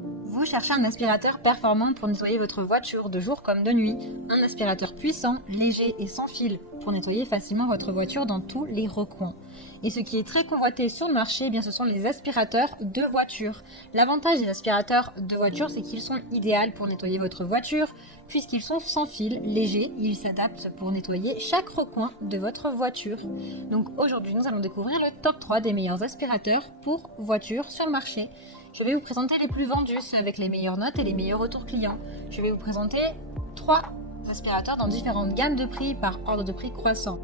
Vous cherchez un aspirateur performant pour nettoyer votre voiture de jour comme de nuit. Un aspirateur puissant, léger et sans fil pour nettoyer facilement votre voiture dans tous les recoins. Et ce qui est très convoité sur le marché, eh bien, ce sont les aspirateurs de voiture. L'avantage des aspirateurs de voiture, c'est qu'ils sont idéaux pour nettoyer votre voiture, puisqu'ils sont sans fil, légers, ils s'adaptent pour nettoyer chaque recoin de votre voiture. Donc aujourd'hui, nous allons découvrir le top 3 des meilleurs aspirateurs pour voiture sur le marché. Je vais vous présenter les plus vendus, ceux avec les meilleures notes et les meilleurs retours clients. Je vais vous présenter 3 aspirateurs dans différentes gammes de prix par ordre de prix croissant.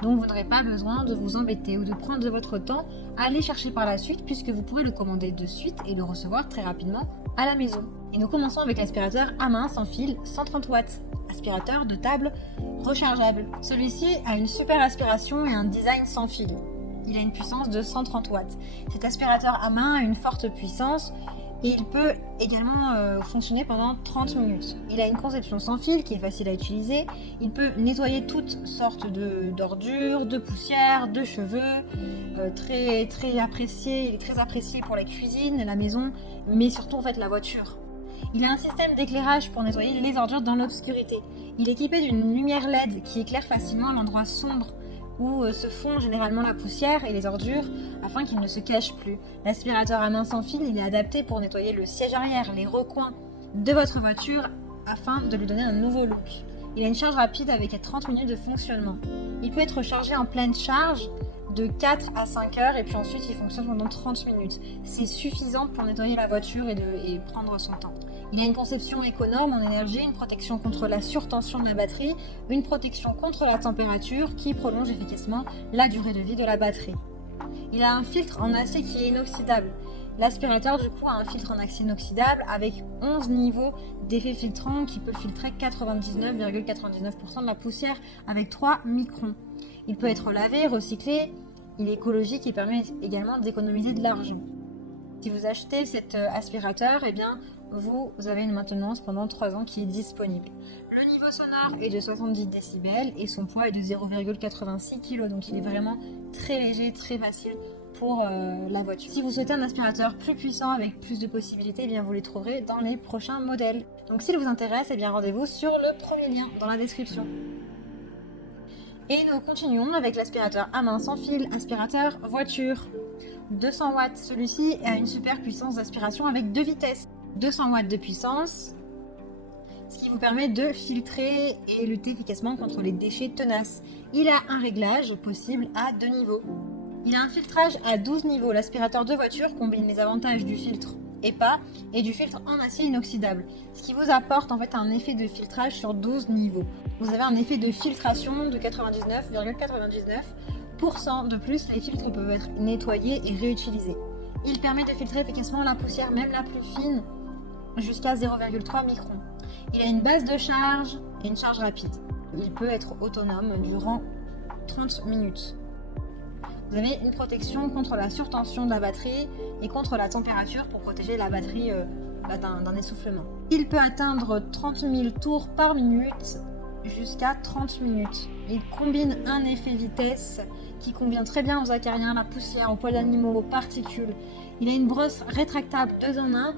Donc vous n'aurez pas besoin de vous embêter ou de prendre de votre temps à aller chercher par la suite, puisque vous pourrez le commander de suite et le recevoir très rapidement à la maison. Et nous commençons avec l'aspirateur à main sans fil 130 watts. Aspirateur de table rechargeable. Celui-ci a une super aspiration et un design sans fil. Il a une puissance de 130 watts. Cet aspirateur à main a une forte puissance et il peut également fonctionner pendant 30 minutes. Il a une conception sans fil qui est facile à utiliser. Il peut nettoyer toutes sortes d'ordures, de poussières, de cheveux. Très apprécié. Il est très apprécié pour la cuisine, la maison, mais surtout en fait la voiture. Il a un système d'éclairage pour nettoyer les ordures dans l'obscurité. Il est équipé d'une lumière LED qui éclaire facilement l'endroit sombre où se fond généralement la poussière et les ordures afin qu'ils ne se cachent plus. L'aspirateur à main sans fil, il est adapté pour nettoyer le siège arrière, les recoins de votre voiture afin de lui donner un nouveau look. Il a une charge rapide avec 30 minutes de fonctionnement. Il peut être rechargé en pleine charge de 4 à 5 heures et puis ensuite il fonctionne pendant 30 minutes. C'est suffisant pour nettoyer la voiture et prendre son temps. Il a une conception économe en énergie, une protection contre la surtension de la batterie, une protection contre la température qui prolonge efficacement la durée de vie de la batterie. Il a un filtre en acier qui est inoxydable. L'aspirateur du coup a un filtre en acier inoxydable avec 11 niveaux d'effet filtrant qui peut filtrer 99,99% de la poussière avec 3 microns. Il peut être lavé, recyclé, il est écologique et permet également d'économiser de l'argent. Si vous achetez cet aspirateur, eh bien, vous avez une maintenance pendant 3 ans qui est disponible. Le niveau sonore est de 70 décibels et son poids est de 0,86 kg, donc il est vraiment très léger, très facile pour la voiture. Si vous souhaitez un aspirateur plus puissant avec plus de possibilités, eh bien, vous les trouverez dans les prochains modèles. Donc s'il vous intéresse, eh bien, rendez-vous sur le premier lien dans la description. Et nous continuons avec l'aspirateur à main sans fil, aspirateur voiture. 200 watts, celui-ci a une super puissance d'aspiration avec 2 vitesses. 200 watts de puissance, ce qui vous permet de filtrer et lutter efficacement contre les déchets tenaces. Il a un réglage possible à 2 niveaux. Il a un filtrage à 12 niveaux. L'aspirateur de voiture combine les avantages du filtre EPA et du filtre en acier inoxydable, ce qui vous apporte en fait un effet de filtrage sur 12 niveaux. Vous avez un effet de filtration de 99,99%. De plus, les filtres peuvent être nettoyés et réutilisés. Il permet de filtrer efficacement la poussière, même la plus fine, jusqu'à 0,3 microns. Il a une base de charge et une charge rapide. Il peut être autonome durant 30 minutes. Vous avez une protection contre la surtension de la batterie et contre la température pour protéger la batterie d'un essoufflement. Il peut atteindre 30 000 tours par minute jusqu'à 30 minutes. Il combine un effet vitesse qui convient très bien aux acariens, la poussière, aux poils d'animaux, aux particules. Il a une brosse rétractable 2 en 1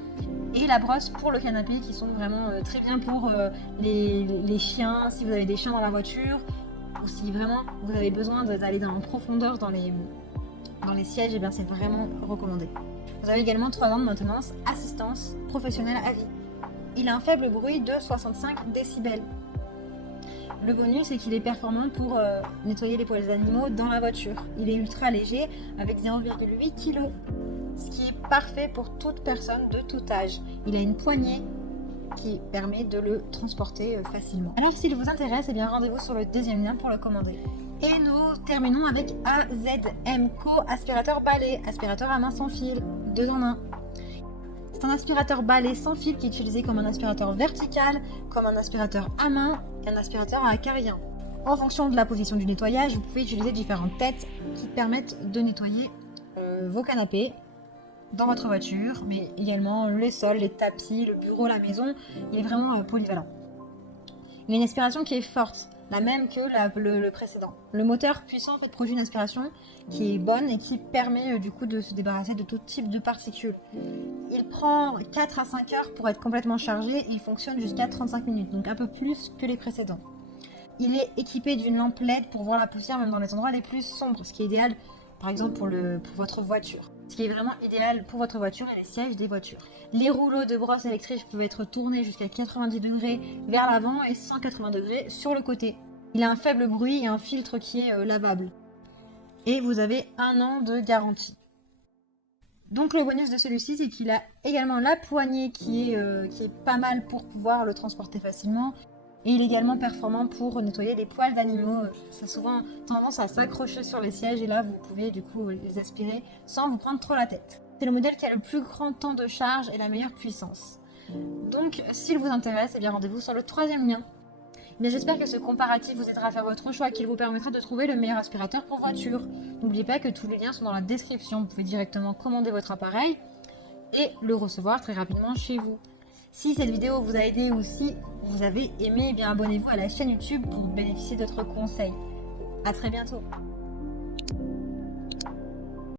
et la brosse pour le canapé qui sont vraiment très bien pour les chiens, si vous avez des chiens dans la voiture ou si vraiment vous avez besoin d'aller dans la profondeur dans les sièges, et bien c'est vraiment recommandé. Vous avez également 3 ans de maintenance, assistance professionnelle à vie. Il a un faible bruit de 65 décibels. Le bonus, c'est qu'il est performant pour nettoyer les poils d'animaux dans la voiture. Il est ultra léger avec 0,8 kg, ce qui est parfait pour toute personne de tout âge. Il a une poignée qui permet de le transporter facilement. Alors s'il vous intéresse, eh bien rendez-vous sur le deuxième lien pour le commander. Et nous terminons avec AZM Co aspirateur balai, aspirateur à main sans fil, 2 en 1. C'est un aspirateur balai sans fil qui est utilisé comme un aspirateur vertical, comme un aspirateur à main et un aspirateur à acarien. En fonction de la position du nettoyage, vous pouvez utiliser différentes têtes qui permettent de nettoyer vos canapés dans votre voiture, mais également les sols, les tapis, le bureau, la maison. Il est vraiment polyvalent. Il a une aspiration qui est forte, la même que le précédent. Le moteur puissant en fait produit une aspiration qui est bonne et qui permet du coup de se débarrasser de tout type de particules. Il prend 4 à 5 heures pour être complètement chargé et il fonctionne jusqu'à 35 minutes, donc un peu plus que les précédents. Il est équipé d'une lampe LED pour voir la poussière même dans les endroits les plus sombres, ce qui est idéal par exemple pour votre voiture. Ce qui est vraiment idéal pour votre voiture et les sièges des voitures. Les rouleaux de brosse électrique peuvent être tournés jusqu'à 90 degrés vers l'avant et 180 degrés sur le côté. Il a un faible bruit et un filtre qui est lavable. Et vous avez 1 an de garantie. Donc le bonus de celui-ci, c'est qu'il a également la poignée qui est pas mal pour pouvoir le transporter facilement. Et il est également performant pour nettoyer les poils d'animaux. Ça a souvent tendance à s'accrocher sur les sièges et là vous pouvez du coup les aspirer sans vous prendre trop la tête. C'est le modèle qui a le plus grand temps de charge et la meilleure puissance. Donc s'il vous intéresse, eh bien rendez-vous sur le 3e lien. Mais j'espère que ce comparatif vous aidera à faire votre choix et qu'il vous permettra de trouver le meilleur aspirateur pour voiture. N'oubliez pas que tous les liens sont dans la description. Vous pouvez directement commander votre appareil et le recevoir très rapidement chez vous. Si cette vidéo vous a aidé ou si vous avez aimé, eh bien abonnez-vous à la chaîne YouTube pour bénéficier d'autres conseils. A très bientôt.